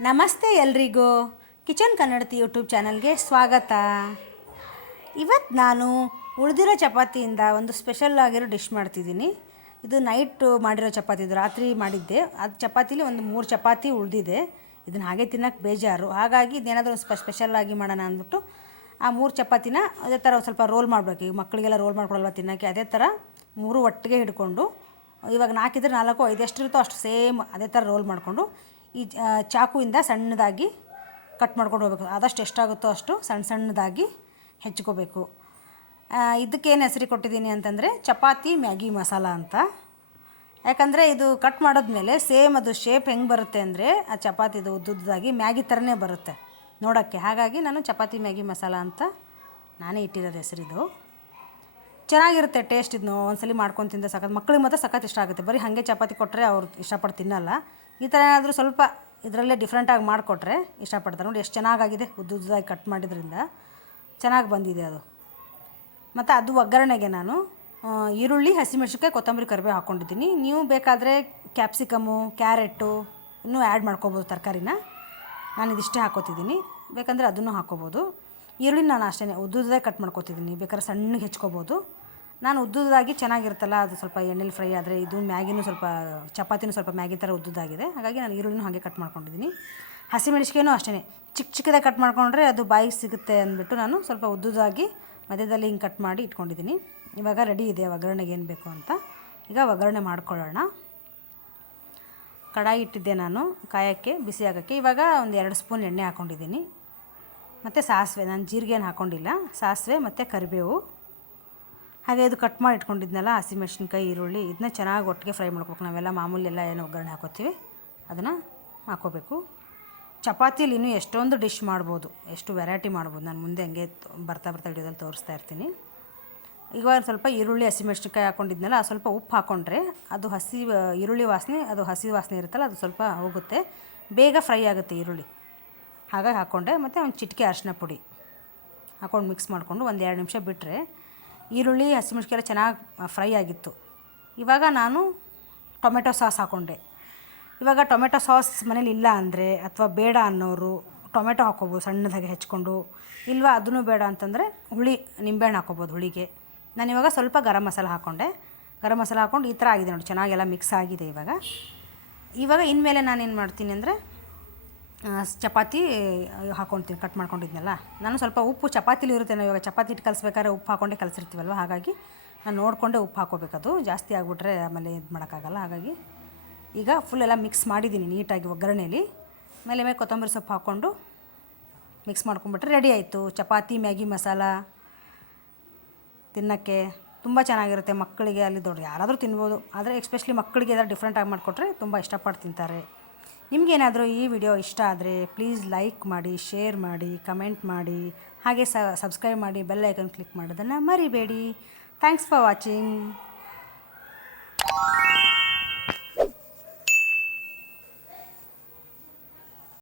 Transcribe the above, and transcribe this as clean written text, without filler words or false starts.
ನಮಸ್ತೆ ಎಲ್ರಿಗೂ ಕಿಚನ್ ಕನ್ನಡತಿ ಯೂಟ್ಯೂಬ್ ಚಾನಲ್ಗೆ ಸ್ವಾಗತ. ಇವತ್ತು ನಾನು ಉಳಿದಿರೋ ಚಪಾತಿಯಿಂದ ಒಂದು ಸ್ಪೆಷಲ್ ಆಗಿರೋ ಡಿಶ್ ಮಾಡ್ತಿದ್ದೀನಿ. ಇದು ನೈಟ್ ಮಾಡಿರೋ ಚಪಾತಿ, ಇದು ರಾತ್ರಿ ಮಾಡಿದ್ದೆ. ಅದು ಚಪಾತಿಲಿ ಒಂದು 3 ಚಪಾತಿ ಉಳಿದಿದೆ. ಇದನ್ನು ಹಾಗೆ ತಿನ್ನೋಕ್ಕೆ ಬೇಜಾರು. ಹಾಗಾಗಿ ಇದೇನಾದರೂ ಸ್ಪೆಷಲ್ಲಾಗಿ ಮಾಡೋಣ ಅಂದ್ಬಿಟ್ಟು ಆ 3 ಚಪಾತಿನ ಅದೇ ಥರ ಸ್ವಲ್ಪ ರೋಲ್ ಮಾಡಬೇಕು. ಈಗ ಮಕ್ಕಳಿಗೆಲ್ಲ ರೋಲ್ ಮಾಡ್ಕೊಳಲ್ವ ತಿನ್ನೋಕ್ಕೆ, ಅದೇ ಥರ 3 ಒಟ್ಟಿಗೆ ಹಿಡ್ಕೊಂಡು, ಇವಾಗ 4 ಇದ್ದರೆ 4, 5 ಎಷ್ಟಿರುತ್ತೋ ಅಷ್ಟು ಸೇಮ್ ಅದೇ ಥರ ರೋಲ್ ಮಾಡಿಕೊಂಡು ಈ ಚಾಕುವಿಂದ ಸಣ್ಣದಾಗಿ ಕಟ್ ಮಾಡ್ಕೊಂಡು ಹೋಗ್ಬೇಕು. ಆದಷ್ಟು ಎಷ್ಟಾಗುತ್ತೋ ಅಷ್ಟು ಸಣ್ಣದಾಗಿ ಹೆಚ್ಕೋಬೇಕು. ಇದಕ್ಕೇನು ಹೆಸರು ಕೊಟ್ಟಿದ್ದೀನಿ ಅಂತಂದರೆ ಚಪಾತಿ ಮ್ಯಾಗಿ ಮಸಾಲ ಅಂತ. ಯಾಕಂದರೆ ಇದು ಕಟ್ ಮಾಡಿದ್ಮೇಲೆ ಸೇಮ್ ಅದು ಶೇಪ್ ಹೆಂಗೆ ಬರುತ್ತೆ ಅಂದರೆ ಆ ಚಪಾತಿದು ಉದ್ದುದ್ದಾಗಿ ಮ್ಯಾಗಿ ಥರನೇ ಬರುತ್ತೆ ನೋಡೋಕ್ಕೆ. ಹಾಗಾಗಿ ನಾನು ಚಪಾತಿ ಮ್ಯಾಗಿ ಮಸಾಲ ಅಂತ ನಾನೇ ಇಟ್ಟಿರೋದು ಹೆಸರಿದು. ಚೆನ್ನಾಗಿರುತ್ತೆ ಟೇಸ್ಟ್. ಇದನ್ನು ಒಂದ್ಸಲ ಮಾಡ್ಕೊಂಡು ತಿಂದ ಸಖತ್, ಮಕ್ಕಳಿಗೆ ಮಾತ್ರ ಸಖತ್ ಇಷ್ಟ ಆಗುತ್ತೆ. ಬರೀ ಹಾಗೆ ಚಪಾತಿ ಕೊಟ್ಟರೆ ಅವ್ರು ಇಷ್ಟಪಟ್ಟು ತಿನ್ನಲ್ಲ. ಈ ಥರ ಏನಾದರೂ ಸ್ವಲ್ಪ ಇದರಲ್ಲೇ ಡಿಫ್ರೆಂಟಾಗಿ ಮಾಡಿಕೊಟ್ರೆ ಇಷ್ಟಪಡ್ತಾರೆ. ನೋಡಿ ಎಷ್ಟು ಚೆನ್ನಾಗಾಗಿದೆ, ಉದ್ದುದ್ದಾಗಿ ಕಟ್ ಮಾಡಿದ್ರಿಂದ ಚೆನ್ನಾಗಿ ಬಂದಿದೆ ಅದು. ಮತ್ತು ಅದು ಒಗ್ಗರಣೆಗೆ ನಾನು ಈರುಳ್ಳಿ, ಹಸಿಮೆಣಸಿನ್ಕಾಯಿ, ಕೊತ್ತಂಬರಿ, ಕರಿಬೇವು ಹಾಕ್ಕೊಂಡಿದ್ದೀನಿ. ನೀವು ಬೇಕಾದರೆ ಕ್ಯಾಪ್ಸಿಕಮ್ಮು, ಕ್ಯಾರೆಟು ಇನ್ನೂ ಆ್ಯಡ್ ಮಾಡ್ಕೊಬೋದು ತರಕಾರಿನ. ನಾನು ಇದಿಷ್ಟೇ ಹಾಕ್ಕೋತಿದ್ದೀನಿ. ಬೇಕಂದರೆ ಅದನ್ನು ಹಾಕ್ಕೋಬೋದು. ಈರುಳ್ಳಿ ನಾನು ಅಷ್ಟೇ ಉದ್ದುದಾಗಿ ಕಟ್ ಮಾಡ್ಕೊತಿದ್ದೀನಿ. ಬೇಕಾದ್ರೆ ಸಣ್ಣಗೆ ಹೆಚ್ಕೋಬೋದು. ನಾನು ಉದ್ದುದಾಗಿ ಚೆನ್ನಾಗಿರುತ್ತಲ್ಲ, ಅದು ಸ್ವಲ್ಪ ಎಣ್ಣೆಲಿ ಫ್ರೈ ಆದರೆ, ಇದು ಮ್ಯಾಗಿನೂ ಸ್ವಲ್ಪ ಚಪಾತಿನೂ ಸ್ವಲ್ಪ ಮ್ಯಾಗಿ ಥರ ಉದ್ದುದಾಗಿದೆ. ಹಾಗಾಗಿ ನಾನು ಈರುಳ್ಳಿನೂ ಹಾಗೆ ಕಟ್ ಮಾಡ್ಕೊಂಡಿದ್ದೀನಿ. ಹಸಿಮೆಣಸಿನ್ಕಾಯಿನೂ ಅಷ್ಟೇ ಚಿಕ್ಕದಾಗಿ ಕಟ್ ಮಾಡ್ಕೊಂಡ್ರೆ ಅದು ಬಾಯಿಗೆ ಸಿಗುತ್ತೆ ಅಂದ್ಬಿಟ್ಟು ನಾನು ಸ್ವಲ್ಪ ಉದ್ದುದಾಗಿ ಮಧ್ಯದಲ್ಲಿ ಹಿಂಗೆ ಕಟ್ ಮಾಡಿ ಇಟ್ಕೊಂಡಿದ್ದೀನಿ. ಇವಾಗ ರೆಡಿ ಇದೆ ಒಗ್ಗರಣೆಗೆ ಏನು ಬೇಕು ಅಂತ. ಈಗ ಒಗ್ಗರಣೆ ಮಾಡ್ಕೊಳ್ಳೋಣ. ಕಡಾಯಿ ಇಟ್ಟಿದ್ದೆ ನಾನು ಕಾಯೋಕ್ಕೆ, ಬಿಸಿ ಆಗೋಕ್ಕೆ. ಇವಾಗ ಒಂದು 2 ಸ್ಪೂನ್ ಎಣ್ಣೆ ಹಾಕ್ಕೊಂಡಿದ್ದೀನಿ. ಮತ್ತು ಸಾಸಿವೆ, ನಾನು ಜೀರಿಗೆನ ಹಾಕ್ಕೊಂಡಿಲ್ಲ, ಸಾಸಿವೆ ಮತ್ತು ಕರಿಬೇವು. ಹಾಗೆ ಇದು ಕಟ್ ಮಾಡಿ ಇಟ್ಕೊಂಡಿದ್ನಲ್ಲ ಹಸಿಮೆಣ್ಸಿನ್ಕಾಯಿ, ಈರುಳ್ಳಿ, ಇದನ್ನ ಚೆನ್ನಾಗಿ ಒಟ್ಟಿಗೆ ಫ್ರೈ ಮಾಡ್ಕೋಬೇಕು. ನಾವೆಲ್ಲ ಮಾಮೂಲಿ ಎಲ್ಲ ಏನು ಒಗ್ಗರಣೆ ಹಾಕೋತೀವಿ ಅದನ್ನು ಹಾಕ್ಕೋಬೇಕು. ಚಪಾತಿಲಿ ಇನ್ನೂ ಎಷ್ಟೊಂದು ಡಿಶ್ ಮಾಡ್ಬೋದು, ಎಷ್ಟು ವೆರೈಟಿ ಮಾಡ್ಬೋದು. ನಾನು ಮುಂದೆ ಹಂಗೆ ಬರ್ತಾ ವಿಡಿಯೋದಲ್ಲಿ ತೋರಿಸ್ತಾ ಇರ್ತೀನಿ. ಈಗ ಸ್ವಲ್ಪ ಈರುಳ್ಳಿ, ಹಸಿಮೆಣ್ಸಿನ್ಕಾಯಿ ಹಾಕ್ಕೊಂಡಿದ್ನಲ್ಲ, ಸ್ವಲ್ಪ ಉಪ್ಪು ಹಾಕ್ಕೊಂಡ್ರೆ ಅದು ಈರುಳ್ಳಿ ವಾಸನೆ, ಅದು ಹಸಿ ವಾಸನೆ ಇರುತ್ತಲ್ಲ, ಅದು ಸ್ವಲ್ಪ ಹೋಗುತ್ತೆ, ಬೇಗ ಫ್ರೈ ಆಗುತ್ತೆ ಈರುಳ್ಳಿ. ಹಾಗಾಗಿ ಹಾಕ್ಕೊಂಡೆ. ಮತ್ತು ಒಂದು ಚಿಟಿಕೆ ಅರಿಶಿನ ಪುಡಿ ಹಾಕ್ಕೊಂಡು ಮಿಕ್ಸ್ ಮಾಡಿಕೊಂಡು ಒಂದು 2 ನಿಮಿಷ ಬಿಟ್ಟರೆ ಈರುಳ್ಳಿ, ಹಸಿಮೆಣ್ಸಿನ್ಕಾಯಿ ಎಲ್ಲ ಚೆನ್ನಾಗಿ ಫ್ರೈ ಆಗಿತ್ತು. ಇವಾಗ ನಾನು ಟೊಮೆಟೊ ಸಾಸ್ ಹಾಕ್ಕೊಂಡೆ. ಇವಾಗ ಟೊಮೆಟೊ ಸಾಸ್ ಮನೇಲಿ ಇಲ್ಲ ಅಂದರೆ, ಅಥವಾ ಬೇಡ ಅನ್ನೋರು ಟೊಮೆಟೊ ಹಾಕ್ಕೋಬೋದು ಸಣ್ಣದಾಗಿ ಹೆಚ್ಕೊಂಡು. ಇಲ್ವಾ ಅದನ್ನು ಬೇಡ ಅಂತಂದರೆ ನಿಂಬೆಹಣ್ಣು ಹಾಕ್ಕೋಬೋದು ಹುಳಿಗೆ. ನಾನಿವಾಗ ಸ್ವಲ್ಪ ಗರಂ ಮಸಾಲ ಹಾಕ್ಕೊಂಡೆ. ಗರಂ ಮಸಾಲ ಹಾಕ್ಕೊಂಡು ಈ ಥರ ಆಗಿದೆ ನೋಡಿ, ಚೆನ್ನಾಗೆಲ್ಲ ಮಿಕ್ಸ್ ಆಗಿದೆ. ಇವಾಗ ಇನ್ಮೇಲೆ ನಾನೇನು ಮಾಡ್ತೀನಿ ಅಂದರೆ ಚಪಾತಿ ಹಾಕ್ಕೊಳ್ತೀನಿ, ಕಟ್ ಮಾಡ್ಕೊಂಡಿದ್ನಲ್ಲ. ನಾನು ಸ್ವಲ್ಪ ಉಪ್ಪು ಚಪಾತಿಲಿ ಇರುತ್ತೆ, ನಾವು ಇವಾಗ ಚಪಾತಿ ಹಿಟ್ಟು ಕಲಿಸ್ಬೇಕಾದ್ರೆ ಉಪ್ಪು ಹಾಕ್ಕೊಂಡೆ ಕಲಿಸಿರ್ತೀವಲ್ವ, ಹಾಗಾಗಿ ನಾನು ನೋಡಿಕೊಂಡೆ ಉಪ್ಪು ಹಾಕ್ಕೋಬೇಕದು. ಜಾಸ್ತಿ ಆಗಿಬಿಟ್ರೆ ಆಮೇಲೆ ಇದು ಮಾಡೋಕ್ಕಾಗಲ್ಲ. ಹಾಗಾಗಿ ಈಗ ಫುಲ್ ಎಲ್ಲ ಮಿಕ್ಸ್ ಮಾಡಿದ್ದೀನಿ ನೀಟಾಗಿ ಒಗ್ಗರಣೆಯಲ್ಲಿ. ಮೇಲೆ ಕೊತ್ತಂಬರಿ ಸೊಪ್ಪು ಹಾಕ್ಕೊಂಡು ಮಿಕ್ಸ್ ಮಾಡ್ಕೊಂಡ್ಬಿಟ್ರೆ ರೆಡಿ ಆಯಿತು ಚಪಾತಿ ಮ್ಯಾಗಿ ಮಸಾಲ. ತಿನ್ನೋಕ್ಕೆ ತುಂಬ ಚೆನ್ನಾಗಿರುತ್ತೆ. ಮಕ್ಕಳಿಗೆ ಅಲ್ಲಿ ದೊಡ್ಡ ಯಾರಾದರೂ ತಿನ್ಬೋದು, ಆದರೆ ಎಸ್ಪೆಷಲಿ ಮಕ್ಕಳಿಗೆ ಏನಾದ್ರು ಡಿಫ್ರೆಂಟಾಗಿ ಮಾಡಿಕೊಟ್ರೆ ತುಂಬ ಇಷ್ಟಪಟ್ಟು ತಿಂತಾರೆ. ನಿಮಗೇನಾದರೂ ಈ ವಿಡಿಯೋ ಇಷ್ಟ ಆದರೆ ಪ್ಲೀಸ್ ಲೈಕ್ ಮಾಡಿ, ಶೇರ್ ಮಾಡಿ, ಕಮೆಂಟ್ ಮಾಡಿ, ಹಾಗೆ ಸಬ್ಸ್ಕ್ರೈಬ್ ಮಾಡಿ, ಬೆಲ್ ಐಕನ್ ಕ್ಲಿಕ್ ಮಾಡೋದನ್ನು ಮರಿಬೇಡಿ. Thanks for watching.